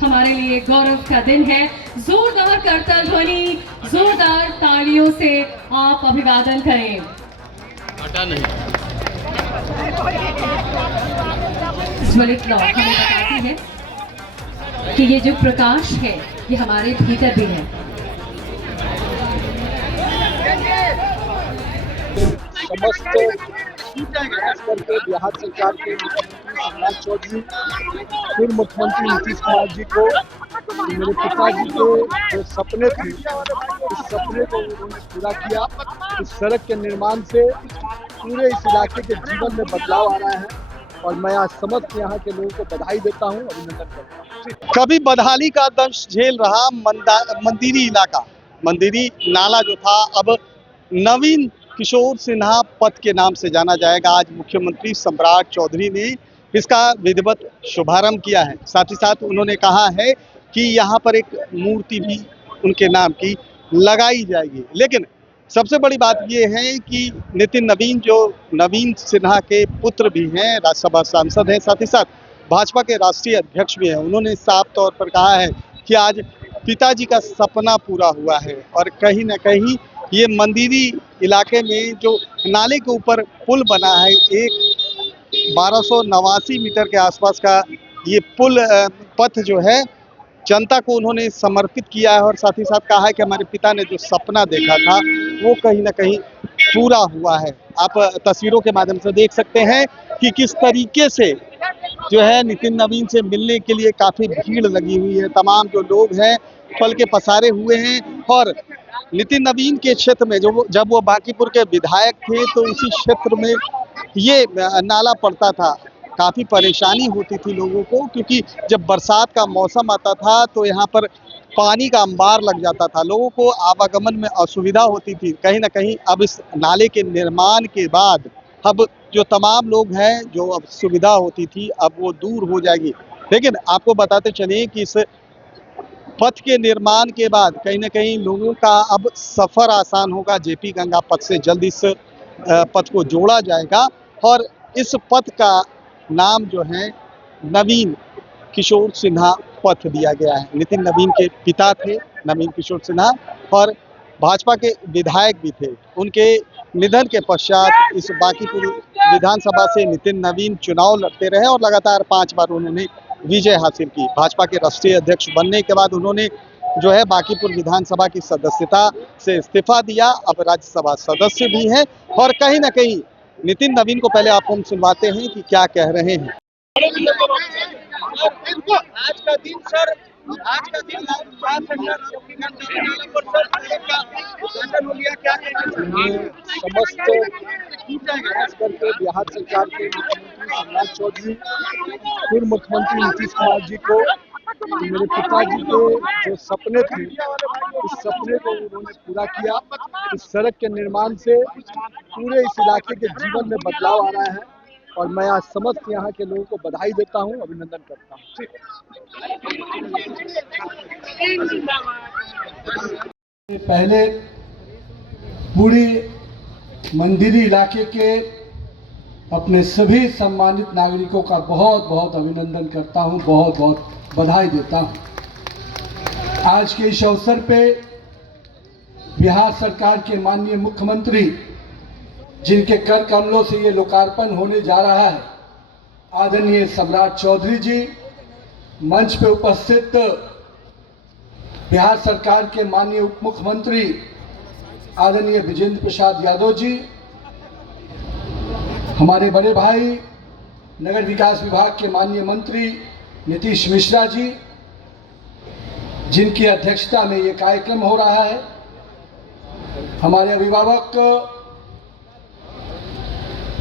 हमारे लिए गौरव का दिन है। जोरदार करताल ध्वनि, जोरदार तालियों से आप अभिवादन करें। हटा नहीं। ज्वलित लौ हमें बताती है कि ये जो प्रकाश है ये हमारे भीतर भी है। समस्त खास करके बिहार सरकार के मुख्यमंत्री शिवराज चौधरी, पूर्व मुख्यमंत्री नीतीश कुमार जी को मेरे पिताजी के जो सपने थे, इस सपने को उन्होंने पूरा किया। इस सड़क के निर्माण से पूरे इस इलाके के जीवन में बदलाव आ रहा है और मैं आज समस्त यहाँ के लोगों को बधाई देता हूँ, अभिनंदन करता हूँ। कभी बदहाली का दंश झेल रहा मंदिरी इलाका, मंदिरी नाला जो था अब नवीन किशोर सिन्हा पथ के नाम से जाना जाएगा। आज मुख्यमंत्री सम्राट चौधरी ने इसका विधिवत शुभारंभ किया है। साथ ही साथ उन्होंने कहा है कि यहाँ पर एक मूर्ति भी उनके नाम की लगाई जाएगी। लेकिन सबसे बड़ी बात ये है कि नितिन नवीन जो नवीन सिन्हा के पुत्र भी हैं, राज्यसभा सांसद हैं, साथ ही साथ भाजपा के राष्ट्रीय अध्यक्ष भी हैं, उन्होंने साफ तौर पर कहा है कि आज पिताजी का सपना पूरा हुआ है। और कहीं ना कहीं ये मंदिरी इलाके में जो नाले के ऊपर पुल बना है, एक 1289 मीटर के आसपास का ये पुल पथ जो है जनता को उन्होंने समर्पित किया है। और साथ ही साथ कहा है कि हमारे पिता ने जो सपना देखा था वो कहीं ना कहीं पूरा हुआ है। आप तस्वीरों के माध्यम से देख सकते हैं कि किस तरीके से जो है नितिन नवीन से मिलने के लिए काफ़ी भीड़ लगी हुई है। तमाम जो लोग हैं पल के पसारे हुए हैं। और नितिन नवीन के क्षेत्र में जब वो बांकीपुर के विधायक थे तो उसी क्षेत्र में ये नाला पड़ता था। काफ़ी परेशानी होती थी लोगों को, क्योंकि जब बरसात का मौसम आता था तो यहाँ पर पानी का अंबार लग जाता था, लोगों को आवागमन में असुविधा होती थी। कहीं ना कहीं अब इस नाले के निर्माण के बाद अब जो तमाम लोग हैं, जो अब सुविधा होती थी अब वो दूर हो जाएगी। लेकिन आपको बताते चलिए कि इस पथ के निर्माण के बाद कहीं ना कहीं लोगों का अब सफ़र आसान होगा। जेपी गंगा पथ से जल्द इस पथ को जोड़ा जाएगा और इस पथ का नाम जो है नवीन किशोर सिन्हा पथ दिया गया है। नितिन नवीन के पिता थे नवीन किशोर सिन्हा और भाजपा के विधायक भी थे। उनके निधन के पश्चात इस बांकीपुर विधानसभा से नितिन नवीन चुनाव लड़ते रहे और लगातार 5 बार उन्होंने विजय हासिल की। भाजपा के राष्ट्रीय अध्यक्ष बनने के बाद उन्होंने जो है बांकीपुर विधानसभा की सदस्यता से इस्तीफा दिया। अब राज्यसभा सदस्य भी हैं और कहीं ना कहीं नितिन नवीन को पहले आप हम सुनवाते हैं कि क्या कह रहे हैं। आज का दिन सर, आज का दिन समस्त खास करके बिहार सरकार के मुख्यमंत्री शिवराज चौधरी, पूर्व मुख्यमंत्री नीतीश कुमार जी को मेरे पिताजी के जो सपने थे, इस सपने को उन्होंने पूरा किया। इस सड़क के निर्माण से पूरे इस इलाके के जीवन में बदलाव आ रहा है और मैं आज समस्त यहाँ के लोगों को बधाई देता हूँ, अभिनंदन करता हूँ। पहले पूरी मंदिरी इलाके के अपने सभी सम्मानित नागरिकों का बहुत बहुत अभिनंदन करता हूं, बहुत बहुत बधाई देता हूं। आज के इस अवसर पे बिहार सरकार के माननीय मुख्यमंत्री, जिनके कर कमलों से ये लोकार्पण होने जा रहा है, आदरणीय सम्राट चौधरी जी, मंच पे उपस्थित बिहार सरकार के माननीय उप मुख्यमंत्री आदरणीय विजेंद्र प्रसाद यादव जी, हमारे बड़े भाई नगर विकास विभाग के माननीय मंत्री नीतीश मिश्रा जी, जिनकी अध्यक्षता में ये कार्यक्रम हो रहा है, हमारे अभिभावक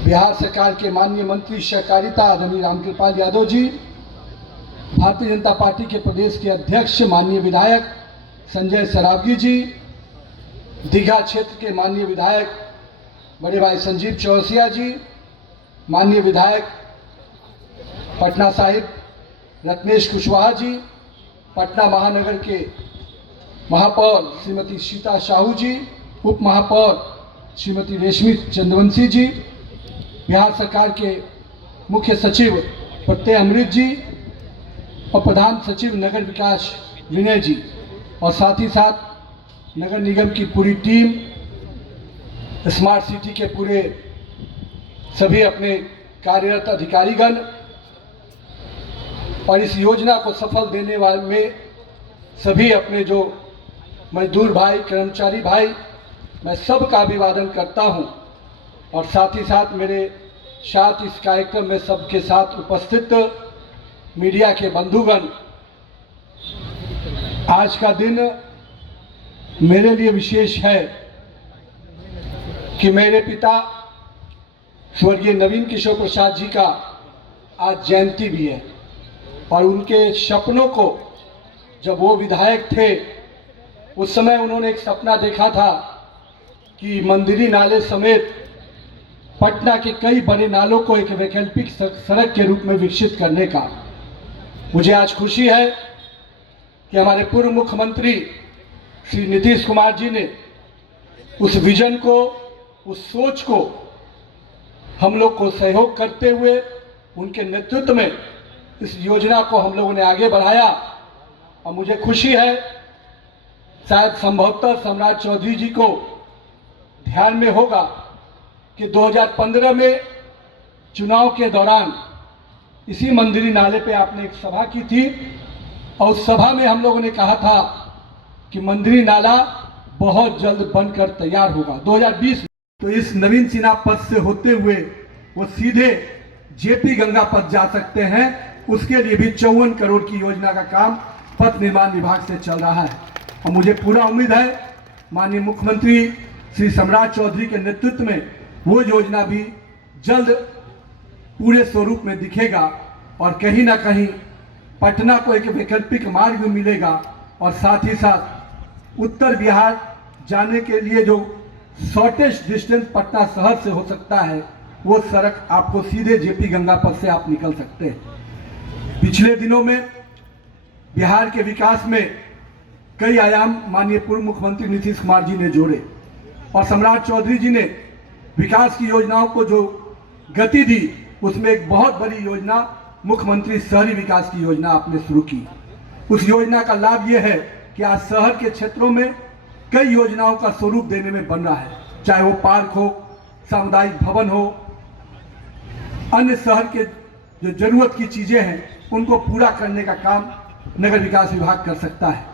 बिहार सरकार के माननीय मंत्री सहकारिता आदरणीय रामकृपाल यादव जी, भारतीय जनता पार्टी के प्रदेश के अध्यक्ष माननीय विधायक संजय सरावगी जी, दीघा क्षेत्र के माननीय विधायक बड़े भाई संजीव चौरसिया जी, माननीय विधायक पटना साहिब रत्नेश कुशवाहा जी, पटना महानगर के महापौर श्रीमती सीता साहू जी, उप महापौर श्रीमती रेशमी चंद्रवंशी जी, बिहार सरकार के मुख्य सचिव प्रत्यय अमृत जी, और प्रधान सचिव नगर विकास विनय जी और साथ ही साथ नगर निगम की पूरी टीम, स्मार्ट सिटी के पूरे सभी अपने कार्यरत अधिकारीगण और इस योजना को सफल देने वाले में सभी अपने जो मजदूर भाई, कर्मचारी भाई, मैं सबका अभिवादन करता हूं। और साथ ही साथ मेरे साथ इस कार्यक्रम में सबके साथ उपस्थित मीडिया के बंधुगण, आज का दिन मेरे लिए विशेष है कि मेरे पिता स्वर्गीय नवीन किशोर प्रसाद जी का आज जयंती भी है और उनके सपनों को, जब वो विधायक थे उस समय उन्होंने एक सपना देखा था कि मंदिरी नाले समेत पटना के कई बड़े नालों को एक वैकल्पिक सड़क के रूप में विकसित करने का। मुझे आज खुशी है कि हमारे पूर्व मुख्यमंत्री श्री नीतीश कुमार जी ने उस विजन को, उस सोच को हम लोग को सहयोग करते हुए उनके नेतृत्व में इस योजना को हम लोगों ने आगे बढ़ाया। और मुझे खुशी है, शायद संभवतः सम्राट चौधरी जी को ध्यान में होगा कि 2015 में चुनाव के दौरान इसी मंदिरी नाले पे आपने एक सभा की थी और उस सभा में हम लोगों ने कहा था कि मंदिरी नाला बहुत जल्द बनकर तैयार होगा 2020। तो इस नवीन सिन्हा पथ से होते हुए वो सीधे जेपी गंगा पथ जा सकते हैं। उसके लिए भी 54 करोड़ की योजना का काम पथ निर्माण विभाग से चल रहा है और मुझे पूरा उम्मीद है माननीय मुख्यमंत्री श्री सम्राट चौधरी के नेतृत्व में वो योजना भी जल्द पूरे स्वरूप में दिखेगा और कहीं ना कहीं पटना को एक वैकल्पिक मार्ग मिलेगा। और साथ ही साथ उत्तर बिहार जाने के लिए जो शॉर्टेस्ट डिस्टेंस पटना शहर से हो सकता है, वो सड़क आपको सीधे जेपी गंगा पथ से आप निकल सकते हैं। पिछले दिनों में बिहार के विकास में कई आयाम माननीय पूर्व मुख्यमंत्री नीतीश कुमार जी ने जोड़े और सम्राट चौधरी जी ने विकास की योजनाओं को जो गति दी, उसमें एक बहुत बड़ी योजना मुख्यमंत्री शहरी विकास की योजना आपने शुरू की। उस योजना का लाभ ये है कि आज शहर के क्षेत्रों में कई योजनाओं का स्वरूप देने में बन रहा है, चाहे वो पार्क हो, सामुदायिक भवन हो, अन्य शहर के जो जरूरत की चीजें हैं उनको पूरा करने का काम नगर विकास विभाग कर सकता है।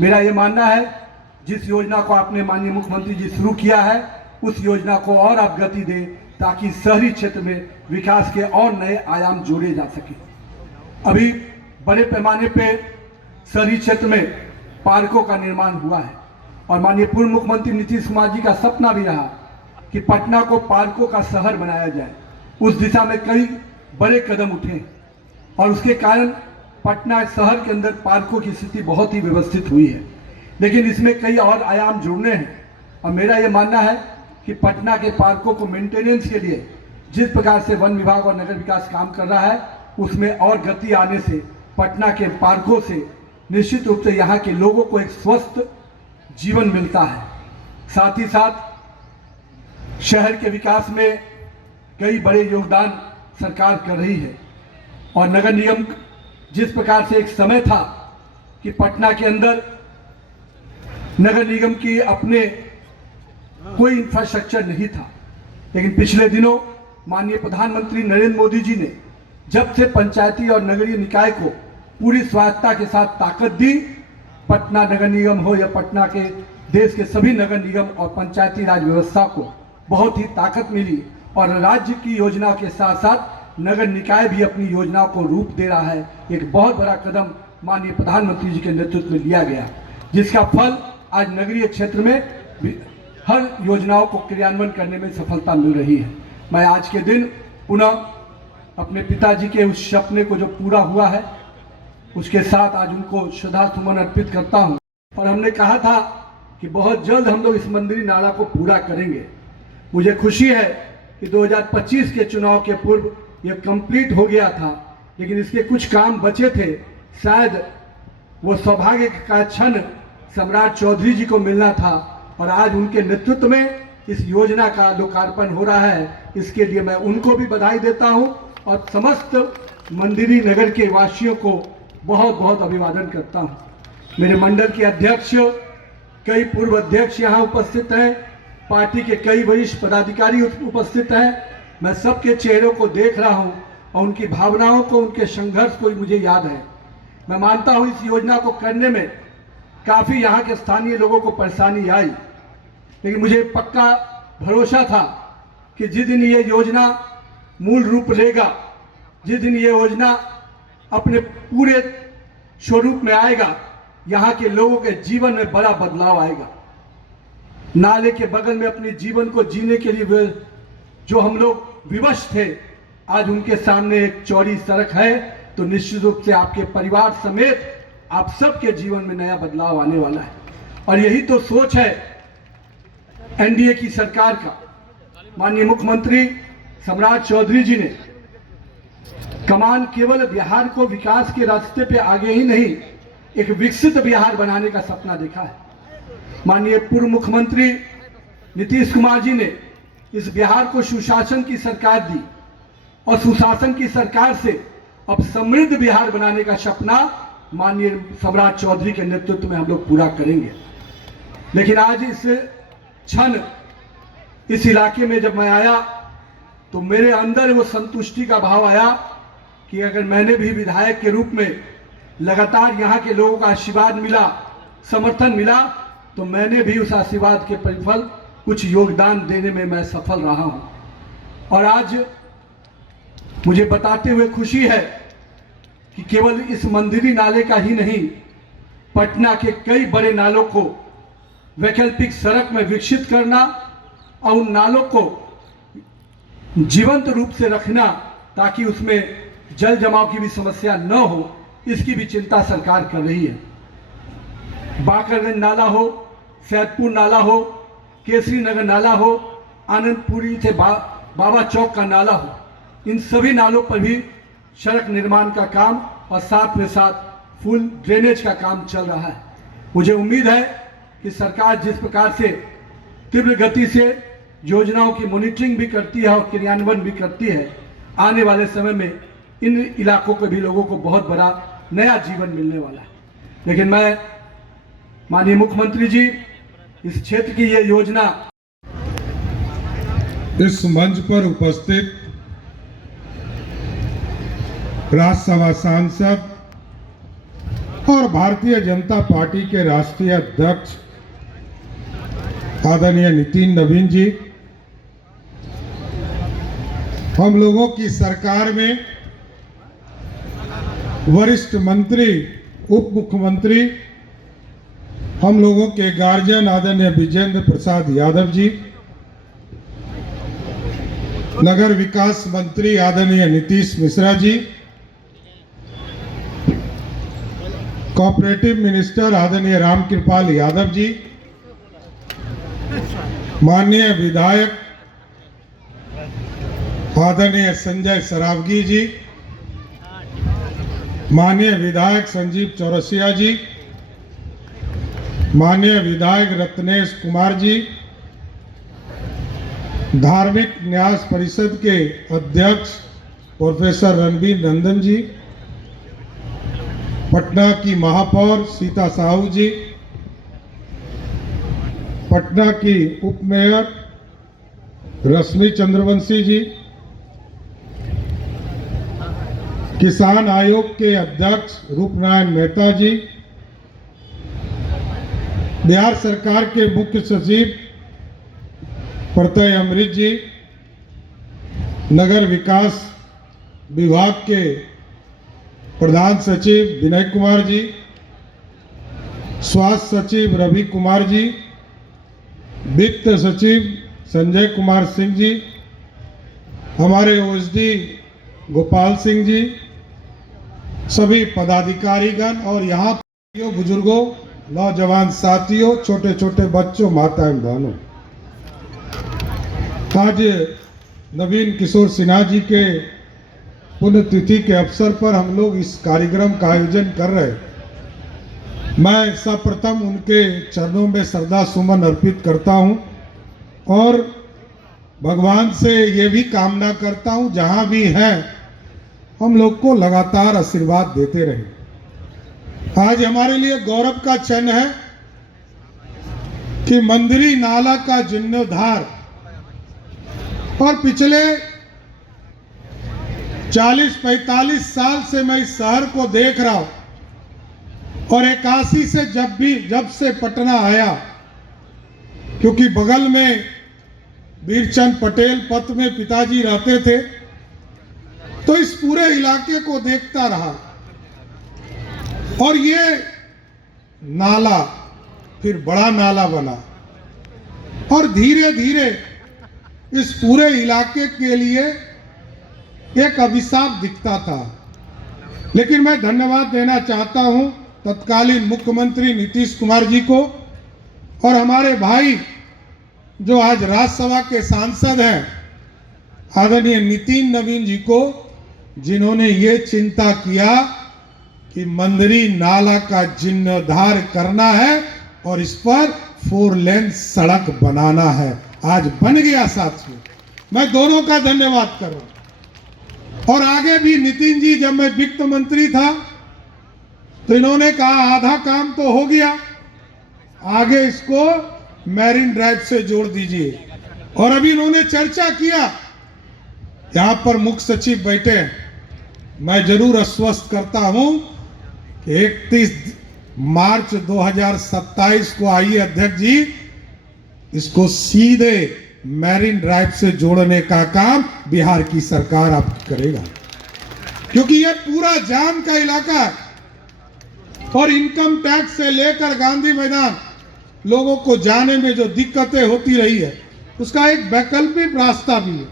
मेरा ये मानना है जिस योजना को आपने माननीय मुख्यमंत्री जी शुरू किया है उस योजना को और आप गति दें ताकि शहरी क्षेत्र में विकास के और नए आयाम जोड़े जा सके। अभी बड़े पैमाने पे शहरी क्षेत्र में पार्कों का निर्माण हुआ है और माननीय पूर्व मुख्यमंत्री नीतीश कुमार जी का सपना भी रहा कि पटना को पार्कों का शहर बनाया जाए। उस दिशा में कई बड़े कदम उठे और उसके कारण पटना शहर के अंदर पार्कों की स्थिति बहुत ही व्यवस्थित हुई है, लेकिन इसमें कई और आयाम जुड़ने हैं। और मेरा ये मानना है कि पटना के पार्कों को मेंटेनेंस के लिए जिस प्रकार से वन विभाग और नगर विकास काम कर रहा है उसमें और गति आने से पटना के पार्कों से निश्चित रूप से यहाँ के लोगों को एक स्वस्थ जीवन मिलता है। साथ ही साथ शहर के विकास में कई बड़े योगदान सरकार कर रही है और नगर निगम जिस प्रकार से एक समय था कि पटना के अंदर नगर निगम की अपने कोई इंफ्रास्ट्रक्चर नहीं था, लेकिन पिछले दिनों माननीय प्रधानमंत्री नरेंद्र मोदी जी ने जब से पंचायती और नगरीय निकाय को पूरी स्वायत्तता के साथ ताकत दी, पटना नगर निगम हो या पटना के देश के सभी नगर निगम और पंचायती राज व्यवस्था को बहुत ही ताकत मिली और राज्य की योजना के साथ साथ नगर निकाय भी अपनी योजनाओं को रूप दे रहा है। एक बहुत बड़ा कदम माननीय प्रधानमंत्री जी के नेतृत्व में लिया गया, जिसका फल आज नगरीय क्षेत्र में हर योजनाओं को क्रियान्वयन करने में सफलता मिल रही है। मैं आज के दिन पुनः अपने पिताजी के उस सपने को जो पूरा हुआ है उसके साथ आज उनको श्रद्धा सुमन अर्पित करता हूं। और हमने कहा था कि बहुत जल्द हम लोग इस मंदिरी नाला को पूरा करेंगे। मुझे खुशी है कि 2025 के चुनाव के पूर्व यह कंप्लीट हो गया था, लेकिन इसके कुछ काम बचे थे। शायद वो सौभाग्य का क्षण सम्राट चौधरी जी को मिलना था और आज उनके नेतृत्व में इस योजना का लोकार्पण हो रहा है। इसके लिए मैं उनको भी बधाई देता हूं और समस्त मंदिरी नगर के वासियों को बहुत बहुत अभिवादन करता हूँ। मेरे मंडल के अध्यक्ष, कई पूर्व अध्यक्ष यहाँ उपस्थित हैं, पार्टी के कई वरिष्ठ पदाधिकारी उपस्थित हैं। मैं सबके चेहरों को देख रहा हूँ और उनकी भावनाओं को, उनके संघर्ष को मुझे याद है। मैं मानता हूँ इस योजना को करने में काफ़ी यहाँ के स्थानीय लोगों को परेशानी आई, लेकिन मुझे पक्का भरोसा था कि जिस दिन ये योजना मूल रूप लेगा, जिस दिन ये योजना अपने पूरे स्वरूप में आएगा, यहाँ के लोगों के जीवन में बड़ा बदलाव आएगा। नाले के बगल में अपने जीवन को जीने के लिए जो हम लोग विवश थे, आज उनके सामने एक चौड़ी सड़क है, तो निश्चित रूप से आपके परिवार समेत आप सबके जीवन में नया बदलाव आने वाला है। और यही तो सोच है एनडीए की सरकार का। माननीय मुख्यमंत्री सम्राट चौधरी जी ने कमान केवल बिहार को विकास के रास्ते पे आगे ही नहीं, एक विकसित बिहार बनाने का सपना देखा है। माननीय पूर्व मुख्यमंत्री नीतीश कुमार जी ने इस बिहार को सुशासन की सरकार दी और सुशासन की सरकार से अब समृद्ध बिहार बनाने का सपना माननीय सम्राट चौधरी के नेतृत्व में हम लोग पूरा करेंगे। लेकिन आज इस क्षण इस इलाके में जब मैं आया तो मेरे अंदर वो संतुष्टि का भाव आया कि अगर मैंने भी विधायक के रूप में लगातार यहाँ के लोगों का आशीर्वाद मिला, समर्थन मिला, तो मैंने भी उस आशीर्वाद के परिफल कुछ योगदान देने में मैं सफल रहा हूँ। और आज मुझे बताते हुए खुशी है कि केवल इस मंदिरी नाले का ही नहीं, पटना के कई बड़े नालों को वैकल्पिक सड़क में विकसित करना और उन नालों को जीवंत रूप से रखना ताकि उसमें जल जमाव की भी समस्या न हो, इसकी भी चिंता सरकार कर रही है। बाकरगंज नाला हो, सैदपुर नाला हो, केसरी नगर नाला हो, आनंदपुरी से बाबा चौक का नाला हो, इन सभी नालों पर भी सड़क निर्माण का काम और साथ में साथ फुल ड्रेनेज का काम चल रहा है। मुझे उम्मीद है कि सरकार जिस प्रकार से तीव्र गति से योजनाओं की मॉनिटरिंग भी करती है और क्रियान्वयन भी करती है, आने वाले समय में इन इलाकों के भी लोगों को बहुत बड़ा नया जीवन मिलने वाला है। लेकिन मैं माननीय मुख्यमंत्री जी, इस क्षेत्र की ये योजना, इस मंच पर उपस्थित राज्यसभा सांसद और भारतीय जनता पार्टी के राष्ट्रीय अध्यक्ष आदरणीय नितिन नवीन जी, हम लोगों की सरकार में वरिष्ठ मंत्री, उप मुख्यमंत्री, हम लोगों के गार्जियन आदरणीय विजेंद्र प्रसाद यादव जी, नगर विकास मंत्री आदरणीय नीतीश मिश्रा जी, कोऑपरेटिव मिनिस्टर आदरणीय रामकृपाल यादव जी, माननीय विधायक आदरणीय संजय सरावगी जी, माननीय विधायक संजीव चौरसिया जी, माननीय विधायक रत्नेश कुमार जी, धार्मिक न्यास परिषद के अध्यक्ष प्रोफेसर रणबीर नंदन जी, पटना की महापौर सीता साहू जी, पटना की उप मेयर रश्मि चंद्रवंशी जी, किसान आयोग के अध्यक्ष रूपनारायण मेहता जी, बिहार सरकार के मुख्य सचिव प्रत्यय अमृत जी, नगर विकास विभाग के प्रधान सचिव विनय कुमार जी, स्वास्थ्य सचिव रवि कुमार जी, वित्त सचिव संजय कुमार सिंह जी, हमारे ओएसडी गोपाल सिंह जी, सभी पदाधिकारीगण और यहाँ बुजुर्गों, नौजवान साथियों, छोटे छोटे बच्चों, माताएं बहनों, आज नवीन किशोर सिन्हा जी के पुण्यतिथि के अवसर पर हम लोग इस कार्यक्रम का आयोजन कर रहे हैं। मैं सर्वप्रथम उनके चरणों में श्रद्धा सुमन अर्पित करता हूं और भगवान से ये भी कामना करता हूं जहां भी हैं हम लोग को लगातार आशीर्वाद देते रहे। आज हमारे लिए गौरव का क्षण है कि मंदिरी नाला का जीर्णोद्धार और पिछले 40-45 साल से मैं इस शहर को देख रहा हूं और 81 से जब से पटना आया, क्योंकि बगल में वीरचंद पटेल पथ में पिताजी रहते थे, तो इस पूरे इलाके को देखता रहा और ये नाला फिर बड़ा नाला बना और धीरे धीरे इस पूरे इलाके के लिए एक अभिशाप दिखता था। लेकिन मैं धन्यवाद देना चाहता हूं तत्कालीन मुख्यमंत्री नीतीश कुमार जी को और हमारे भाई जो आज राज्यसभा के सांसद हैं आदरणीय नितिन नवीन जी को, जिन्होंने ये चिंता किया कि मंदिरी नाला का जीर्णोद्धार करना है और इस पर 4 लेन सड़क बनाना है। आज बन गया साथियों, मैं दोनों का धन्यवाद कर रहा हूं। और आगे भी नितिन जी, जब मैं वित्त मंत्री था तो इन्होंने कहा आधा काम तो हो गया, आगे इसको मैरिन ड्राइव से जोड़ दीजिए। और अभी इन्होंने चर्चा किया, यहां पर मुख्य सचिव बैठे हैं, मैं जरूर आश्वस्त करता हूं कि 31 मार्च 2027 को आइए अध्यक्ष जी, इसको सीधे मैरिन ड्राइव से जोड़ने का काम बिहार की सरकार आपकी करेगा, क्योंकि ये पूरा जाम का इलाका है और इनकम टैक्स से लेकर गांधी मैदान लोगों को जाने में जो दिक्कतें होती रही है उसका एक वैकल्पिक रास्ता भी है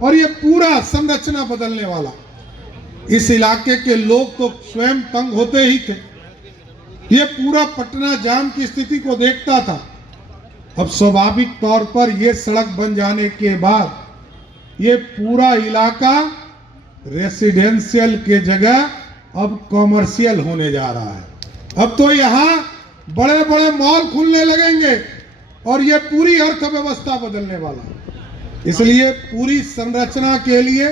और ये पूरा संरचना बदलने वाला। इस इलाके के लोग तो स्वयं तंग होते ही थे, ये पूरा पटना जाम की स्थिति को देखता था। अब स्वाभाविक तौर पर ये सड़क बन जाने के बाद ये पूरा इलाका रेसिडेंशियल के जगह अब कॉमर्शियल होने जा रहा है। अब तो यहाँ बड़े बड़े मॉल खुलने लगेंगे और ये पूरी अर्थव्यवस्था बदलने वाला है। इसलिए पूरी संरचना के लिए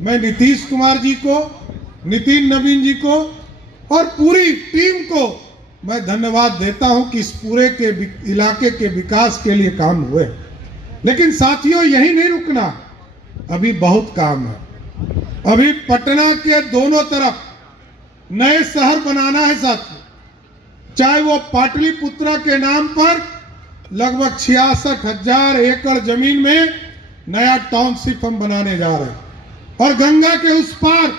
मैं नीतीश कुमार जी को, नितिन नवीन जी को और पूरी टीम को मैं धन्यवाद देता हूं कि इस पूरे के इलाके के विकास के लिए काम हुए। लेकिन साथियों, यही नहीं रुकना, अभी बहुत काम है। अभी पटना के दोनों तरफ नए शहर बनाना है साथियों, चाहे वो पाटलिपुत्रा के नाम पर लगभग 66,000 एकड़ जमीन में नया टाउनशिप हम बनाने जा रहे हैं, और गंगा के उस पार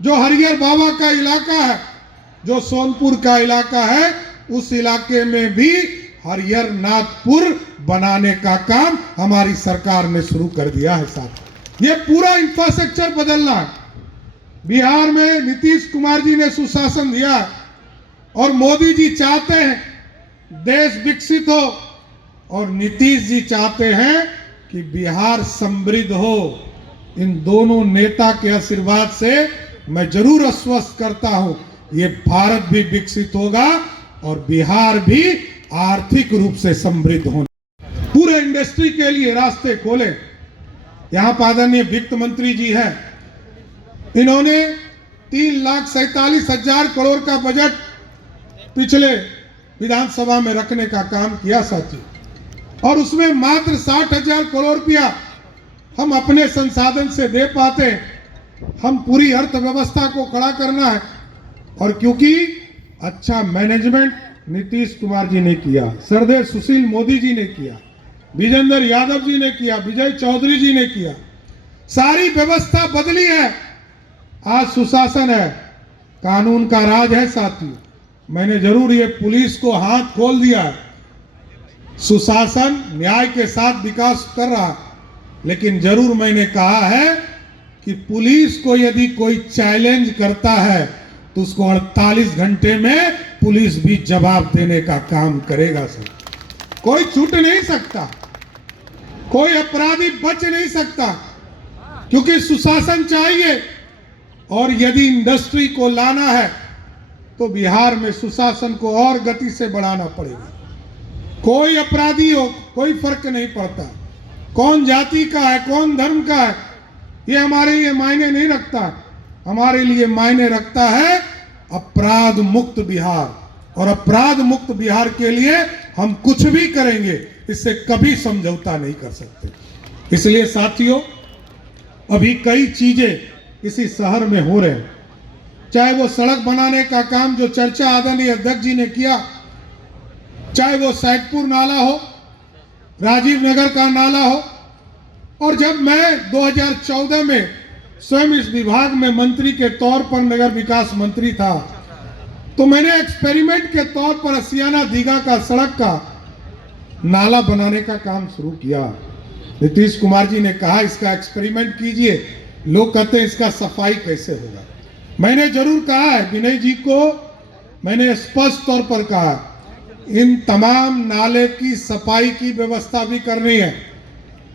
जो हरिहर बाबा का इलाका है, जो सोनपुर का इलाका है, उस इलाके में भी हरिहर नाथपुर बनाने का काम हमारी सरकार ने शुरू कर दिया है साथ। ये पूरा इंफ्रास्ट्रक्चर बदलना है। बिहार में नीतीश कुमार जी ने सुशासन दिया है और मोदी जी चाहते हैं देश विकसित हो और नीतीश जी चाहते हैं कि बिहार समृद्ध हो। इन दोनों नेता के आशीर्वाद से मैं जरूर आश्वस्त करता हूं, ये भारत भी विकसित होगा और बिहार भी आर्थिक रूप से समृद्ध होगा। पूरे इंडस्ट्री के लिए रास्ते खोले। यहां पर आदरणीय वित्त मंत्री जी हैं, इन्होंने 3,47,000 करोड़ का बजट पिछले विधानसभा में रखने का काम किया साथी, और उसमें मात्र 60,000 करोड़ रुपया हम अपने संसाधन से दे पाते। हम पूरी अर्थव्यवस्था को खड़ा करना है, और क्योंकि अच्छा मैनेजमेंट नीतीश कुमार जी ने किया, सरदेव सुशील मोदी जी ने किया, विजेंद्र यादव जी ने किया, विजय चौधरी जी ने किया, सारी व्यवस्था बदली है। आज सुशासन है, कानून का राज है साथियों। मैंने जरूर ये पुलिस को हाथ खोल दिया है, सुशासन न्याय के साथ विकास कर रहा, लेकिन जरूर मैंने कहा है कि पुलिस को यदि कोई चैलेंज करता है तो उसको 48 घंटे में पुलिस भी जवाब देने का काम करेगा सर। कोई छूट नहीं सकता, कोई अपराधी बच नहीं सकता, क्योंकि सुशासन चाहिए। और यदि इंडस्ट्री को लाना है तो बिहार में सुशासन को और गति से बढ़ाना पड़ेगा। कोई अपराधी हो, कोई फर्क नहीं पड़ता, कौन जाति का है, कौन धर्म का है, ये हमारे लिए मायने नहीं रखता। हमारे लिए मायने रखता है अपराध मुक्त बिहार, और अपराध मुक्त बिहार के लिए हम कुछ भी करेंगे, इससे कभी समझौता नहीं कर सकते। इसलिए साथियों, अभी कई चीजें इसी शहर में हो रहे हैं, चाहे वो सड़क बनाने का काम जो चर्चा आदरणीय अध्यक्ष जी ने किया, चाहे वो सैदपुर नाला हो, राजीव नगर का नाला हो। और जब मैं 2014 में स्वयं इस विभाग में मंत्री के तौर पर नगर विकास मंत्री था, तो मैंने एक्सपेरिमेंट के तौर पर असियाना दीघा का सड़क का नाला बनाने का काम शुरू किया। नीतीश कुमार जी ने कहा इसका एक्सपेरिमेंट कीजिए, लोग कहते हैं इसका सफाई कैसे होगा। मैंने जरूर कहा है, विनय जी को मैंने स्पष्ट तौर पर कहा, इन तमाम नाले की सफाई की व्यवस्था भी करनी है,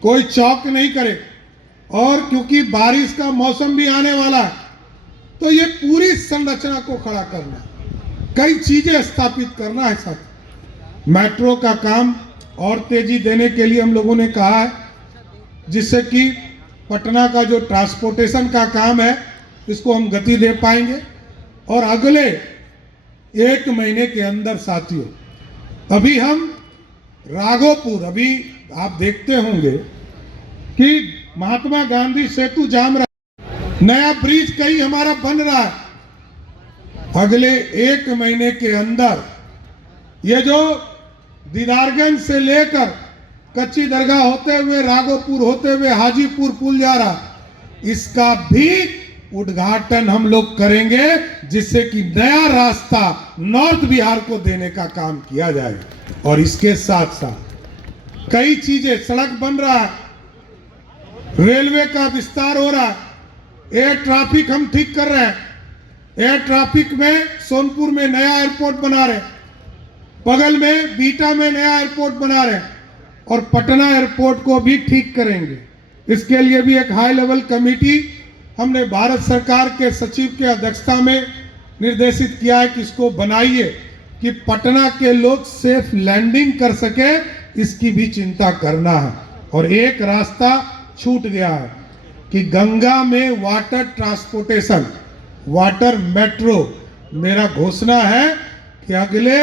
कोई चौक नहीं करे। और क्योंकि बारिश का मौसम भी आने वाला है, तो ये पूरी संरचना को खड़ा करना है, कई चीजें स्थापित करना है। साथ मेट्रो का काम और तेजी देने के लिए हम लोगों ने कहा है, जिससे कि पटना का जो ट्रांसपोर्टेशन का काम है इसको हम गति दे पाएंगे। और अगले 1 महीने के अंदर साथियों, अभी हम राघोपुर, अभी आप देखते होंगे कि महात्मा गांधी सेतु जाम रहा, नया ब्रिज कहीं हमारा बन रहा है। अगले 1 महीने के अंदर ये जो दीदारगंज से लेकर कच्ची दरगाह होते हुए, राघोपुर होते हुए हाजीपुर पुल जा रहा, इसका भी उद्घाटन हम लोग करेंगे, जिससे कि नया रास्ता नॉर्थ बिहार को देने का काम किया जाएगा। और इसके साथ साथ कई चीजें, सड़क बन रहा है, रेलवे का विस्तार हो रहा है, एयर ट्रैफिक हम ठीक कर रहे हैं, एयर ट्रैफिक में सोनपुर में नया एयरपोर्ट बना रहे, बगल में बीटा में नया एयरपोर्ट बना रहे, और पटना एयरपोर्ट को भी ठीक करेंगे। इसके लिए भी एक हाई लेवल कमेटी हमने भारत सरकार के सचिव के अध्यक्षता में निर्देशित किया है कि इसको बनाइए, कि पटना के लोग सेफ लैंडिंग कर सके, इसकी भी चिंता करना है। और एक रास्ता छूट गया है कि गंगा में वाटर ट्रांसपोर्टेशन, वाटर मेट्रो, मेरा घोषणा है कि अगले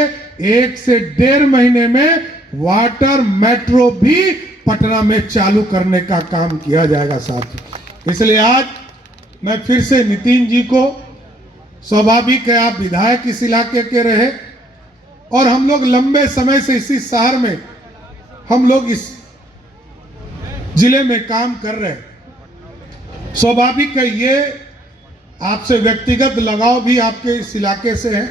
1 से 1.5 महीने में वाटर मेट्रो भी पटना में चालू करने का काम किया जाएगा साथियों। इसलिए आज मैं फिर से नितिन जी को, स्वाभाविक है आप विधायक इस इलाके के रहे, और हम लोग लंबे समय से इसी शहर में, हम लोग इस जिले में काम कर रहे हैं, स्वाभाविक है ये आपसे व्यक्तिगत लगाव भी आपके इस इलाके से है।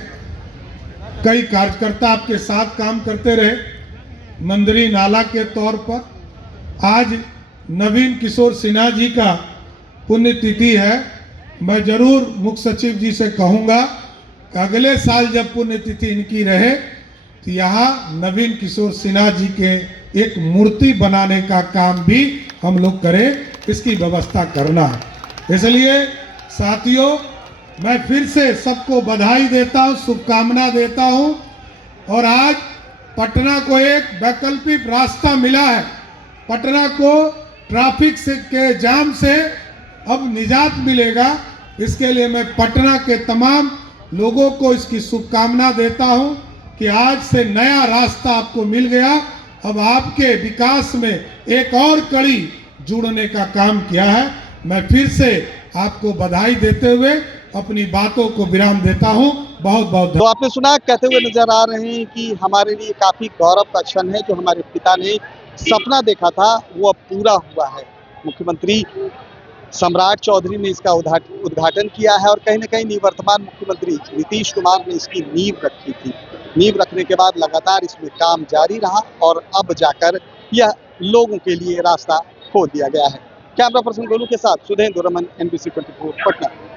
कई कार्यकर्ता आपके साथ काम करते रहे, मंदिरी नाला के तौर पर। आज नवीन किशोर सिन्हा जी का पुण्यतिथि है। मैं जरूर मुख्य सचिव जी से कहूँगा कि अगले साल जब पुण्यतिथि इनकी रहे, तो यहाँ नवीन किशोर सिन्हा जी के एक मूर्ति बनाने का काम भी हम लोग करें, इसकी व्यवस्था करना है। इसलिए साथियों, मैं फिर से सबको बधाई देता हूं, शुभकामना देता हूं। और आज पटना को एक वैकल्पिक रास्ता मिला है, पटना को ट्रैफिक से के जाम से अब निजात मिलेगा। इसके लिए मैं पटना के तमाम लोगों को इसकी शुभकामना देता हूं कि आज से नया रास्ता आपको मिल गया। अब आपके विकास में एक और कड़ी जुड़ने का काम किया है। मैं फिर से आपको बधाई देते हुए अपनी बातों को विराम देता हूं। बहुत बहुत तो आपने सुना, कहते हुए नजर आ रहे हैं कि हमारे लिए काफी गौरव का क्षण है, जो हमारे पिता ने सपना देखा था वो अब पूरा हुआ है। मुख्यमंत्री सम्राट चौधरी ने इसका उद्घाटन किया है, और कहीं ना कहीं निवर्तमान मुख्यमंत्री नीतीश कुमार ने इसकी नींव रखी थी। नींव रखने के बाद लगातार इसमें काम जारी रहा, और अब जाकर यह लोगों के लिए रास्ता खोल दिया गया है। कैमरा पर्सन गोलू के साथ सुधेंद्र रमन, NBC 24 पटना।